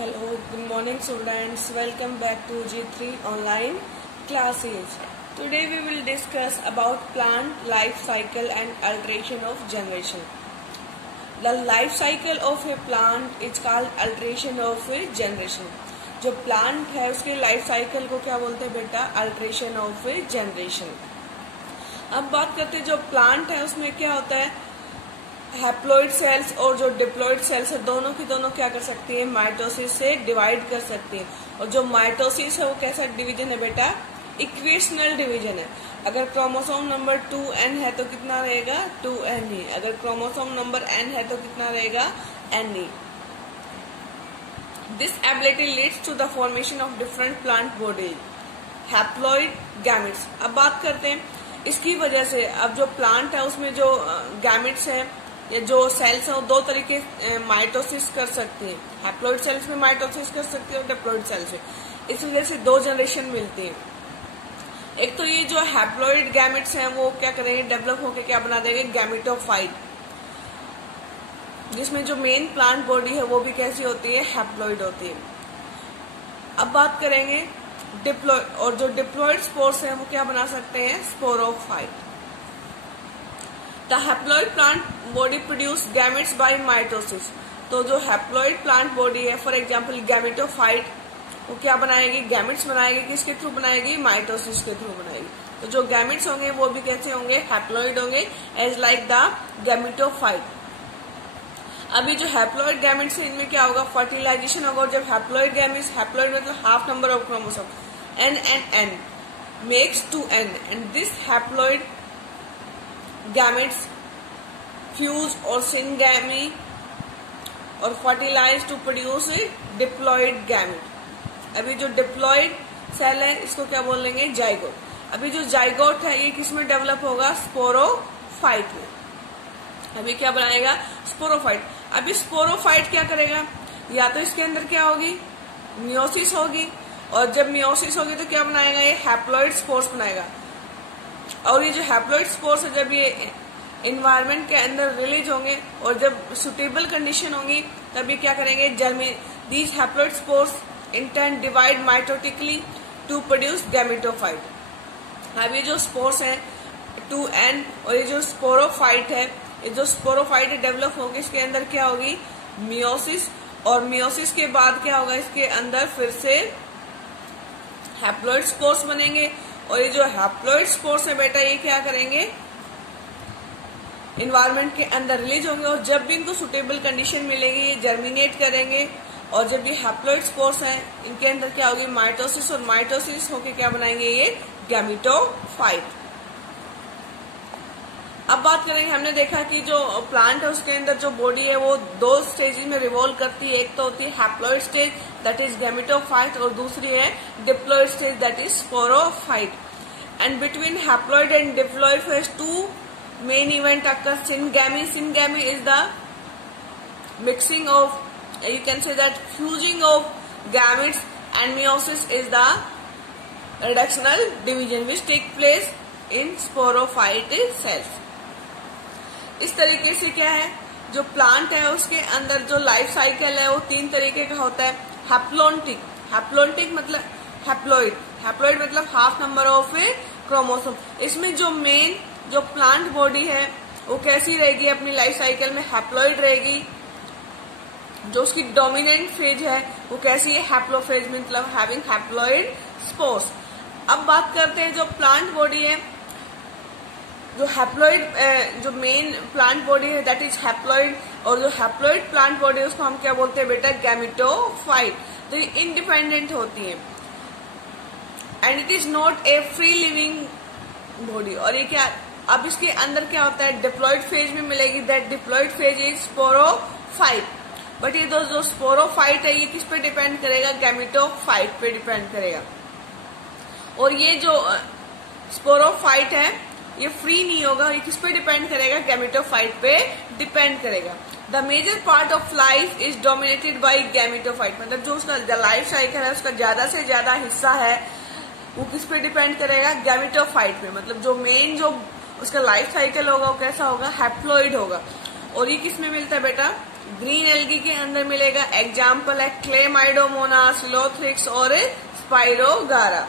Hello, good morning students. Welcome back to G3 online classes. Today we will discuss about plant life cycle and alteration of generation. The life cycle of a plant is called alteration of a generation. जो plant है उसके life cycle को क्या बोलते हैं बेटा? Alteration of A generation. अब बात करते हैं जो प्लांट है उसमें क्या होता है, हैप्लॉइड सेल्स और जो डिप्लॉइड सेल्स है दोनों की दोनों क्या कर सकती है, माइटोसिस से डिवाइड कर सकती है. और जो माइटोसिस है वो कैसा डिवीजन है बेटा? इक्वेशनल डिवीजन है. अगर क्रोमोसोम नंबर 2n है तो कितना रहेगा? 2n ही. अगर क्रोमोसोम नंबर n है तो कितना रहेगा? n ही. This ability leads to the formation of different plant body haploid gametes. अब बात करते हैं इसकी वजह से. अब जो प्लांट है उसमें जो गैमेट्स है या जो सेल्स है वो दो तरीके माइटोसिस कर सकती है. हैप्लॉइड सेल्स में माइटोसिस कर सकती है और डिप्लॉइड सेल्स में. इस वजह से दो जनरेशन मिलती है. एक तो ये जो हैप्लॉइड गैमेट्स हैं वो क्या करेंगे, डेवलप होकर क्या बना देंगे, गैमेटोफाइट, जिसमें जो मेन प्लांट बॉडी है वो भी कैसी होती है, हैप्लॉइड होती है. अब बात करेंगे डिप्लॉइड. और जो डिप्लॉइड स्पोर्स हैं वो क्या बना सकते हैं, sporophyte. The haploid plant body produce gametes by mitosis. तो जो हैप्लॉइड प्लांट बॉडी है, फॉर एग्जांपल गैमेटोफाइट, वो क्या बनाएगी, गैमेट्स बनाएगी. किसके थ्रू बनाएगी? माइटोसिस के थ्रू बनाएगी. तो जो गैमेट्स होंगे वो भी कैसे होंगे, हैप्लॉइड होंगे, एज लाइक द गैमेटोफाइट. अभी जो हैप्लॉइड गैमेट्स है इनमें क्या होगा, फर्टिलाइजेशन होगा. और जब हैप्लॉइड गैमेट्स, हैप्लॉइड मतलब half number of chromosome, n makes 2n, and this haploid gametes fuse or syngamy और fertilize to produce a diploid gamete. अभी जो डिप्लॉइड सेल है इसको क्या बोलेंगे, जाइगोट. अभी जो जाइगोट है ये किसमें डेवलप होगा, स्पोरोफाइट में. अभी क्या बनाएगा, स्पोरोफाइट. अभी स्पोरोफाइट क्या करेगा, या तो इसके अंदर क्या होगी, मियोसिस होगी. और जब मियोसिस होगी तो क्या बनाएगा, ये हैप्लॉइड स्पोर्स बनाएगा. और ये जो हैप्लॉइड स्पोर्स है जब ये इन्वायरमेंट के अंदर रिलीज होंगे और जब सुटेबल कंडीशन होंगी तब ये क्या करेंगे, these haploid spores in turn divide mitotically to produce gametophyte. अब ये जो स्पोर्स है 2n और ये जो स्पोरोफाइट है, ये जो स्पोरोफाइट डेवलप होगी इसके अंदर क्या होगी, मियोसिस. और मियोसिस के बाद क्या होगा, इसके अंदर फिर से हैप्लॉइड स्पोर्स बनेंगे. और ये जो हैप्लॉइड स्पोर्स है बेटा ये क्या करेंगे, इन्वायरमेंट के अंदर रिलीज होंगे. और जब भी इनको सुटेबल कंडीशन मिलेगी ये जर्मिनेट करेंगे. और जब ये हैप्लॉइड स्पोर्स हैं इनके अंदर क्या होगी, माइटोसिस. और माइटोसिस होके क्या बनाएंगे, ये गैमेटोफाइट. अब बात करेंगे, हमने देखा कि जो प्लांट है उसके अंदर जो बॉडी है वो दो स्टेजेस में रिवॉल्व करती है. एक तो होती है haploid stage that is gametophyte और दूसरी है diploid stage that is sporophyte. And between haploid and diploid phase two main event occur, syngamy. Syngamy is the mixing of, you can say that fusing of gametes, and meiosis is the reductional division which take place in sporophyte cells. इस तरीके से क्या है, जो plant है उसके अंदर जो लाइफ साइकिल है वो तीन तरीके का होता है. हैप्लोन्टिक. हैप्लोन्टिक मतलब हैप्लॉइड. हैप्लॉइड मतलब half number of A chromosome. इसमें जो मेन जो प्लांट बॉडी है वो कैसी रहेगी, अपनी लाइफ साइकिल में हैप्लॉइड रहेगी. जो उसकी डोमिनेंट फेज है वो कैसी है, हैप्लोफेज, मतलब हैविंग हैप्लॉइड स्पोर्स. अब बात करते हैं जो प्लांट बॉडी है, जो हैप्लॉइड जो मेन प्लांट बॉडी है दैट इज हैप्लॉइड. और जो हैप्लॉइड प्लांट बॉडी है उसको हम क्या बोलते हैं बेटा, गैमेटोफाइट. तो ये इंडिपेंडेंट होती है and it is not a free living body. और ये क्या, अब इसके अंदर क्या होता है, डिप्लॉइड फेज में मिलेगी, that diploid phase is sporophyte. But ये जो स्पोरोफाइट है ये किस पे डिपेंड करेगा, गैमेटोफाइट पे डिपेंड करेगा. और ये जो स्पोरोफाइट है ये फ्री नहीं होगा, ये किस पे डिपेंड करेगा, गैमेटोफाइट पे डिपेंड करेगा. The major part of life is dominated by gametophyte. मतलब जो उसका लाइफ साइकिल है उसका ज्यादा से ज्यादा हिस्सा है वो किस पे डिपेंड करेगा, गैमेटोफाइट पे. मतलब जो मेन जो उसका लाइफ साइकिल होगा वो कैसा होगा, हैप्लॉइड होगा. और ये किस में मिलता है बेटा, ग्रीन एल्गी के अंदर मिलेगा। एग्जाम्पल है क्लेमाइडोमोनास, सिलोथ्रिक्स और स्पाइरोगारा।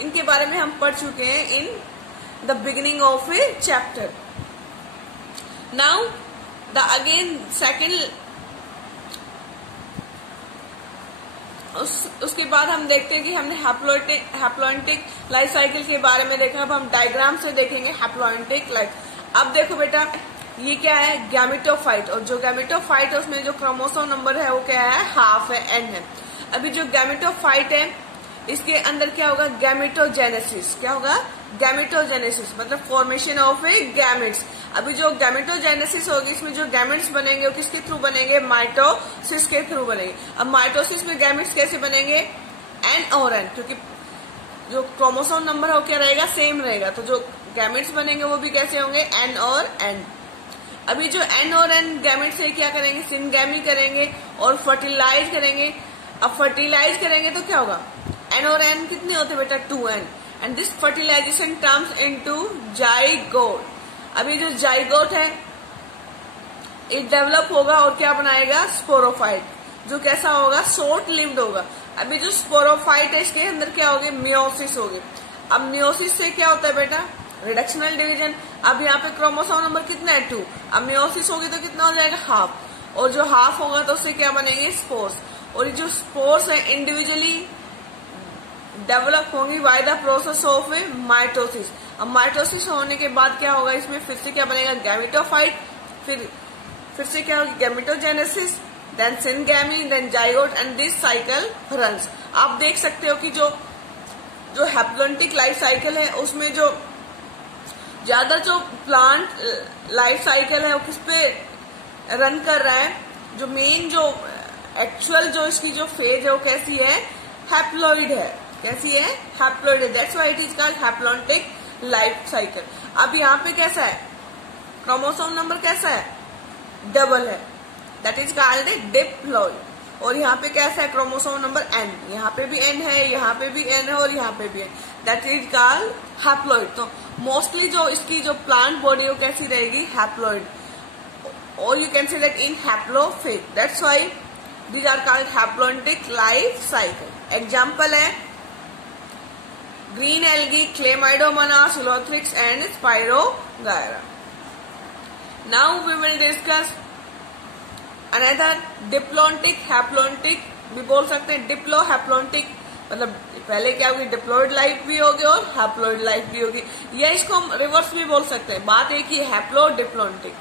इनके बारे में हम पढ़ चुके हैं in the beginning of A chapter. Now the again second, उसके बाद हम देखते हैं कि हमने हैप्लोइंटिक लाइफ साइकिल के बारे में देखा। अब हम डायग्राम से देखेंगे हैप्लोइंटिक लाइफ। अब देखो बेटा, ये क्या है, गैमेटोफाइट, और जो गैमेटोफाइट है उसमें जो क्रोमोसोम नंबर है वो क्या है, हाफ है, एन है। अभी जो गैमेटोफाइट है इसके अंदर क्या होगा, गैमेटोजेनेसिस। क्या होगा, गैमेटोजेनेसिस मतलब फॉर्मेशन ऑफ ए गैमेट्स। अभी जो गैमेटोजेनेसिस होगी इसमें जो गैमेट्स बनेंगे वो किसके थ्रू बनेंगे, माइटोसिस के थ्रू बनेंगे। अब माइटोसिस में गैमेट्स कैसे बनेंगे, एन और एन, क्योंकि जो क्रोमोसोम नंबर है वो क्या रहेगा, सेम रहेगा। तो जो गैमेट्स बनेंगे वो भी कैसे होंगे, एन और एन। अभी जो एन और एन गैमेट्स है क्या करेंगे, सिनगैमी करेंगे और फर्टिलाइज करेंगे। अब फर्टिलाइज करेंगे तो क्या होगा, एन और एन कितने होते बेटा, 2n, and this fertilization terms into zygote. अभी जो जाइगोट है ये डेवलप होगा और क्या बनाएगा, स्पोरोफाइट, जो कैसा होगा, शॉर्ट लिव्ड होगा। अभी जो स्पोरोफाइट है इसके अंदर क्या होगी, मियोसिस होगी। अब मियोसिस से क्या होता है बेटा, रिडक्शनल डिवीजन। अब यहाँ पे क्रोमोसोम नंबर कितना है, 2। अब मियोसिस होगी तो कितना हो जाएगा, हाफ, और जो हाफ होगा तो उससे क्या बनेंगे, स्पोर्स। और ये जो स्पोर्स है इंडिविजुअली डेवलप होंगी by the process of mitosis. अब माइटोसिस होने के बाद क्या होगा, इसमें फिर से क्या बनेगा, गैमेटोफाइट, फिर से क्या होगी, gametogenesis, then syngamy, then zygote, and this cycle runs. आप देख सकते हो कि जो हैप्लोइंटिक लाइफ साइकिल है उसमें जो ज्यादा जो प्लांट लाइफ साइकिल है वो किस पे रन कर रहा है, जो मेन जो एक्चुअल जो इसकी जो फेज है वो कैसी है, हैप्लॉइड है। कैसी है, हैप्लॉइड है। That's why it is called haplontic life cycle. अब यहाँ पे कैसा है, क्रोमोसोम नंबर कैसा है, डबल है, दैट इज कॉल्ड डिप्लॉइड। और यहाँ पे कैसा है, क्रोमोसोम नंबर n, यहाँ पे भी n है, यहाँ पे भी n है और यहाँ पे भी n, that is called haploid. तो मोस्टली जो इसकी जो प्लांट बॉडी है वो कैसी रहेगी, हैप्लॉइड, और you can say that in haplophase. That's why these are called haplontic life cycle. Example है green algae, Chlamydomonas, Silothrics and Spirogyra. Now we will discuss another diplontic, haplontic भी बोल सकते हैं। डिप्लो हैप्लोन्टिक मतलब पहले क्या होगी, डिप्लॉइड लाइफ भी होगी और हैप्लॉइड लाइफ भी होगी, या इसको हम रिवर्स भी बोल सकते हैं। बात एक ही, हैप्लो डिप्लोन्टिक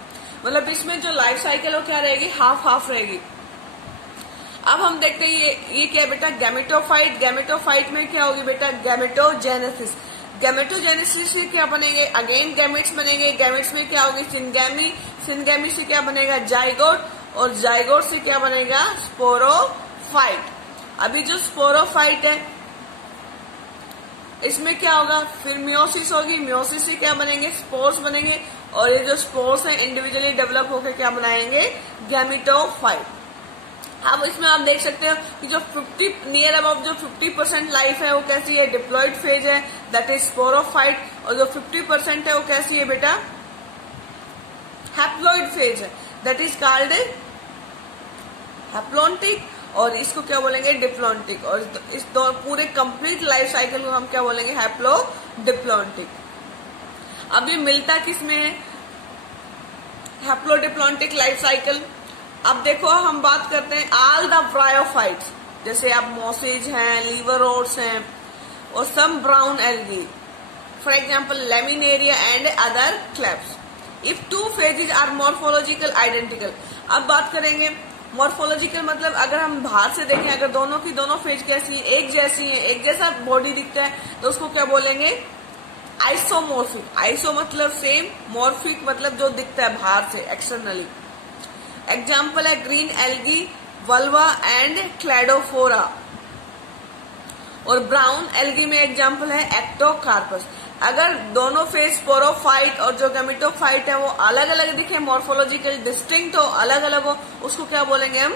मतलब इसमें जो लाइफ साइकिल वो क्या रहेगी, हाफ हाफ रहेगी। अब हम देखते हैं ये क्या है बेटा, गैमेटोफाइट। गैमेटोफाइट में क्या होगी बेटा, गैमेटोजेनेसिस। गैमेटोजेनेसिस से क्या बनेंगे, अगेन गैमेट्स बनेंगे। गैमेट्स में क्या होगी, सिनगैमी। सिनगैमी से क्या बनेगा, जाइगोट, और जाइगोट से क्या बनेगा, स्पोरोफाइट। अभी जो स्पोरोफाइट है इसमें क्या होगा, फिर मियोसिस होगी। मियोसिस से क्या बनेंगे, स्पोर्स बनेंगे, और ये जो स्पोर्स है इंडिविजुअली डेवलप होकर क्या बनाएंगे, गैमेटोफाइट। अब इसमें आप देख सकते हो कि जो 50 नियर अबाउट जो 50% लाइफ है वो कैसी है, डिप्लॉइड फेज है, दैट इज स्पोरोफाइट। और जो 50% है वो कैसी है बेटा, हैप्लॉइड फेज है, दैट इज कॉल्ड हैप्लोन्टिक, और इसको क्या बोलेंगे, डिप्लोन्टिक। और इस पूरे कंप्लीट लाइफ साइकिल को हम क्या बोलेंगे, हैप्लो डिप्लोन्टिक। अब ये मिलता किसमें है, हैप्लो डिप्लोन्टिक लाइफ साइकिल। अब देखो हम बात करते हैं ऑल द ब्रायोफाइट्स, जैसे अब मोसेज हैं, लीवरोड्स हैं, और some brown algae, for example laminaria and other kelps. If two phases are morphological identical. अब बात करेंगे मॉर्फोलॉजिकल मतलब अगर हम बाहर से देखें, अगर दोनों की दोनों फेज कैसी है, एक जैसी है, एक जैसा बॉडी दिखता है, तो उसको क्या बोलेंगे, आइसोमॉर्फिक। आइसो मतलब सेम, मॉर्फिक मतलब जो दिखता है बाहर से, एक्सटर्नली। एग्जाम्पल है green algae, vulva and Cladophora. और ब्राउन एल्गी में एग्जाम्पल है एक्टोकार्पस। अगर दोनों फेज स्पोरोफाइट और जो गैमेटोफाइट है वो अलग अलग दिखे, मॉर्फोलॉजिकल डिस्टिंक्ट हो, अलग अलग हो, उसको क्या बोलेंगे हम,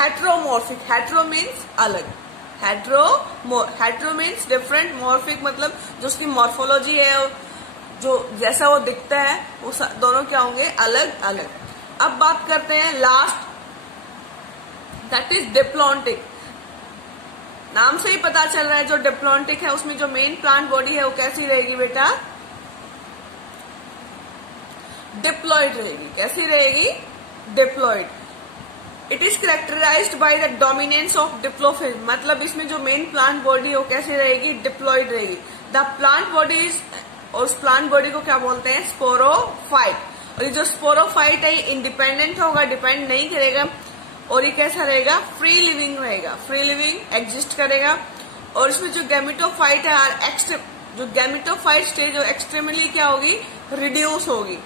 हेट्रोमॉर्फिक। हेट्रो मीन्स अलग, हेट्रो मीन्स डिफरेंट, मॉर्फिक मतलब जो उसकी मॉर्फोलॉजी है, जो जैसा वो दिखता है वो दोनों क्या होंगे, अलग अलग। अब बात करते हैं लास्ट, दैट इज डिप्लॉन्टिक। नाम से ही पता चल रहा है जो डिप्लॉन्टिक है उसमें जो मेन प्लांट बॉडी है वो कैसी रहेगी बेटा, डिप्लॉइड रहेगी। कैसी रहेगी, diploid. It is characterized by the dominance of diplophase, मतलब इसमें जो मेन प्लांट बॉडी है वो कैसी रहेगी, डिप्लॉइड रहेगी। द प्लांट बॉडी इज, और उस प्लांट बॉडी को क्या बोलते हैं, स्पोरोफाइट। और ये जो स्पोरोफाइट है इंडिपेंडेंट होगा, डिपेंड नहीं करेगा, और ये कैसा रहेगा, फ्री लिविंग रहेगा, फ्री लिविंग एग्जिस्ट करेगा। और इसमें जो गैमेटोफाइट है, जो गैमेटोफाइट स्टेज एक्सट्रीमली क्या होगी, रिड्यूस होगी।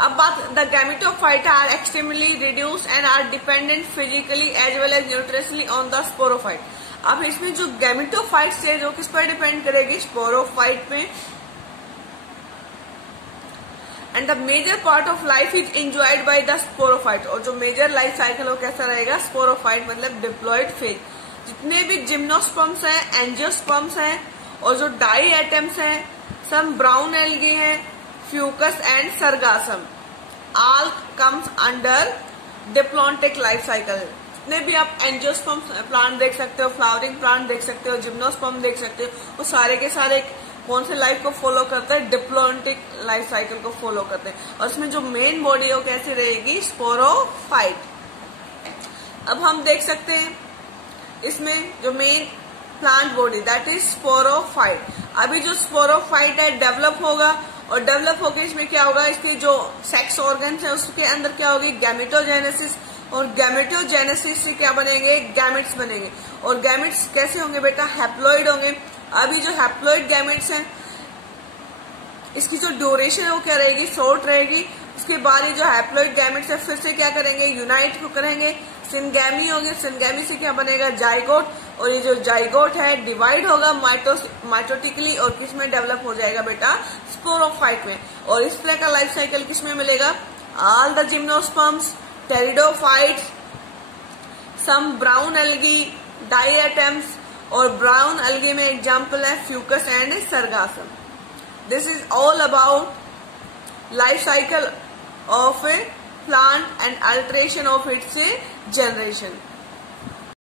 अब बात, the gametophyte are extremely reduce and are dependent physically as well as nutritionally on the sporophyte. अब इसमें जो गैमेटोफाइट स्टेज वो किस पर डिपेंड करेगी, स्पोरोफाइट पे। And the major part of life is enjoyed by the sporophyte, और जो मेजर लाइफ साइकिल वो कैसा रहेगा, स्पोरोफाइट मतलब डिप्लॉइड फेज। जितने भी जिम्नोस्पर्म्स हैं, एंजियोस्पर्म्स हैं, और जो डाई एटम्स हैं, सम ब्राउन एल्गी हैं, Fucus and sargassum, all comes under diplontic life cycle. जितने भी आप एंजियोस्पर्म प्लांट देख सकते हो, फ्लावरिंग प्लांट देख सकते हो, जिम्नोस्पर्म देख सकते हो, वो सारे के सारे कौन से लाइफ को फॉलो करते हैं, डिप्लॉन्टिक लाइफ साइकिल को फॉलो करते हैं। और इसमें जो मेन बॉडी है वो कैसी रहेगी, स्पोरोफाइट। अब हम देख सकते हैं इसमें जो main plant body that is sporophyte. अभी जो स्पोरोफाइट है डेवलप होगा, और डेवलप होकर इसमें क्या होगा, इसके जो सेक्स ऑर्गन्स है उसके अंदर क्या होगी, गैमेटोजेनेसिस। और गैमेटोजेनेसिस से क्या बनेंगे, गैमेट्स बनेंगे। और गैमेट्स कैसे होंगे बेटा, हैप्लॉइड होंगे। अभी जो हैप्लॉइड गैमेट्स हैं इसकी जो ड्यूरेशन है वो क्या रहेगी, शॉर्ट रहेगी। उसके बाद ये जो हैप्लॉइड गैमेट्स है फिर से क्या करेंगे, यूनाइट को करेंगे, सिनगैमी होगी। सिनगैमी से क्या बनेगा, जाइगोट। और ये जो जाइगोट है डिवाइड होगा माइटोटिकली, और किस में डेवलप हो जाएगा बेटा, स्पोरोफाइट में। और इस तरह का लाइफ साइकिल किस में मिलेगा, all the gymnosperms, pteridophytes, some brown algae, diatoms. और ब्राउन एल्गी में एग्जाम्पल है Fucus and Sargassum. This is all about life cycle of a plant and alteration of its generation.